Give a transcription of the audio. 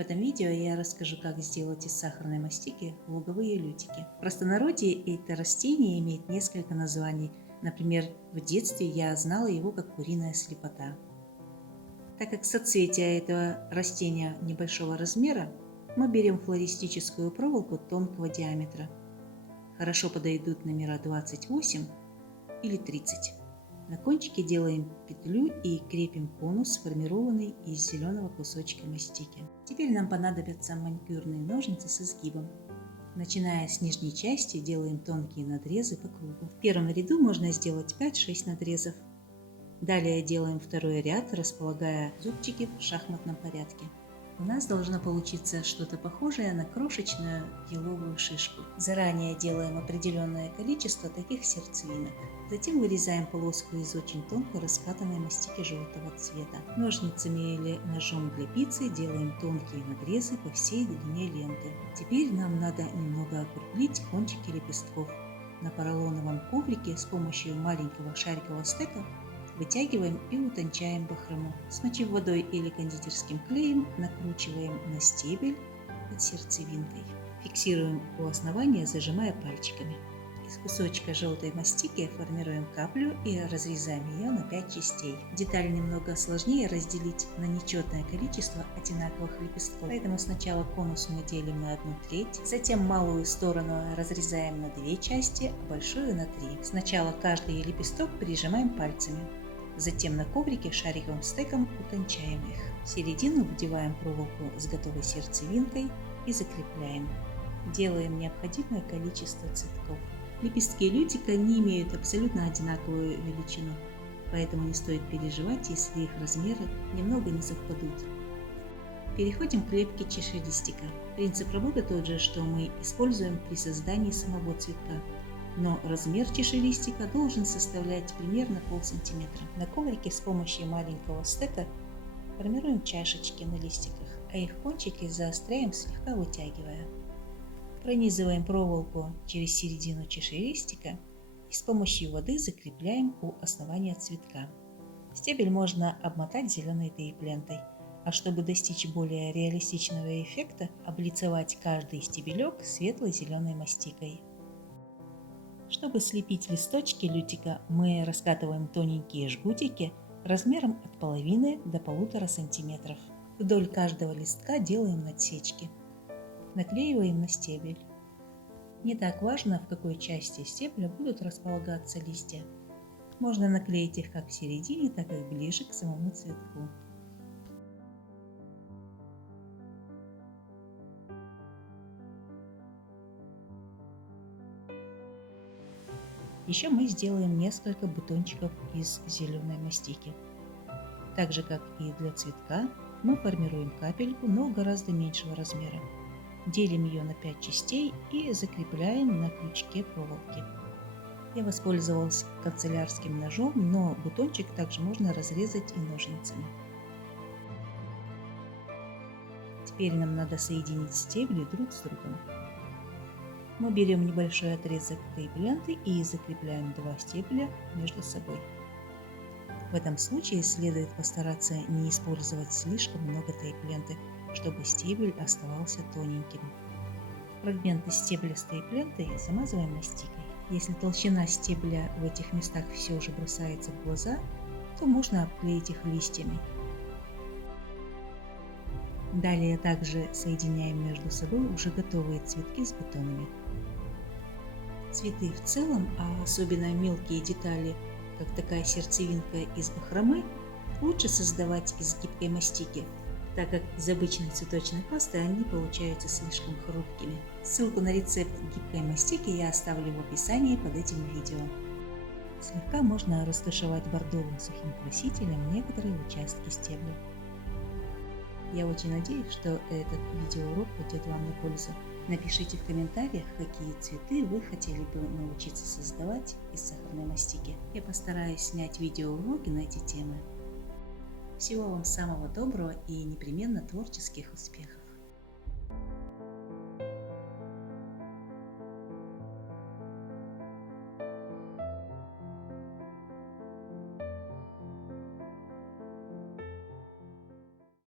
В этом видео я расскажу, как сделать из сахарной мастики луговые лютики. В простонародье это растение имеет несколько названий. Например, в детстве я знала его как куриная слепота. Так как соцветия этого растения небольшого размера, мы берем флористическую проволоку тонкого диаметра. Хорошо подойдут номера 28 или 30. На кончике делаем петлю и крепим конус, сформированный из зеленого кусочка мастики. Теперь нам понадобятся маникюрные ножницы с изгибом. Начиная с нижней части, делаем тонкие надрезы по кругу. В первом ряду можно сделать 5-6 надрезов. Далее делаем второй ряд, располагая зубчики в шахматном порядке. У нас должно получиться что-то похожее на крошечную еловую шишку. Заранее делаем определенное количество таких сердцевинок. Затем вырезаем полоску из очень тонко раскатанной мастики желтого цвета. Ножницами или ножом для пиццы делаем тонкие надрезы по всей длине ленты. Теперь нам надо немного округлить кончики лепестков. На поролоновом коврике с помощью маленького шарикового стека вытягиваем и утончаем бахрому. Смочив водой или кондитерским клеем, накручиваем на стебель под сердцевинкой. Фиксируем у основания, зажимая пальчиками. Из кусочка желтой мастики формируем каплю и разрезаем ее на 5 частей. Деталь немного сложнее разделить на нечетное количество одинаковых лепестков, поэтому сначала конус мы делим на 1/3, затем малую сторону разрезаем на 2 части, а большую на 3. Сначала каждый лепесток прижимаем пальцами. Затем на коврике шариковым стеком утончаем их. В середину вдеваем проволоку с готовой сердцевинкой и закрепляем. Делаем необходимое количество цветков. Лепестки лютика не имеют абсолютно одинаковую величину, поэтому не стоит переживать, если их размеры немного не совпадут. Переходим к лепке чашелистика. Принцип работы тот же, что мы используем при создании самого цветка. Но размер чашелистика должен составлять примерно полсантиметра. На коврике с помощью маленького стека формируем чашечки на листиках, а их кончики заостряем, слегка вытягивая. Пронизываем проволоку через середину чашелистика и с помощью воды закрепляем у основания цветка. Стебель можно обмотать зеленой тейп-лентой, а чтобы достичь более реалистичного эффекта, облицевать каждый стебелек светлой зеленой мастикой. Чтобы слепить листочки лютика, мы раскатываем тоненькие жгутики размером от половины до 1,5 см. Вдоль каждого листка делаем надсечки. Наклеиваем на стебель. Не так важно, в какой части стебля будут располагаться листья. Можно наклеить их как в середине, так и ближе к самому цветку. Еще мы сделаем несколько бутончиков из зеленой мастики. Так же, как и для цветка, мы формируем капельку, но гораздо меньшего размера. Делим ее на 5 частей и закрепляем на крючке проволоки. Я воспользовалась канцелярским ножом, но бутончик также можно разрезать и ножницами. Теперь нам надо соединить стебли друг с другом. Мы берем небольшой отрезок тейп-ленты и закрепляем 2 стебля между собой. В этом случае следует постараться не использовать слишком много тейп-ленты, чтобы стебель оставался тоненьким. Фрагменты стебля с тейп-лентой замазываем мастикой. Если толщина стебля в этих местах все же бросается в глаза, то можно обклеить их листьями. Далее также соединяем между собой уже готовые цветки с бутонами. Цветы в целом, а особенно мелкие детали, как такая сердцевинка из бахромы, лучше создавать из гибкой мастики, так как из обычной цветочной пасты они получаются слишком хрупкими. Ссылку на рецепт гибкой мастики я оставлю в описании под этим видео. Слегка можно растушевать бордовым сухим красителем некоторые участки стебля. Я очень надеюсь, что этот видеоурок пойдет вам на пользу. Напишите в комментариях, какие цветы вы хотели бы научиться создавать из сахарной мастики. Я постараюсь снять видеоуроки на эти темы. Всего вам самого доброго и непременно творческих успехов!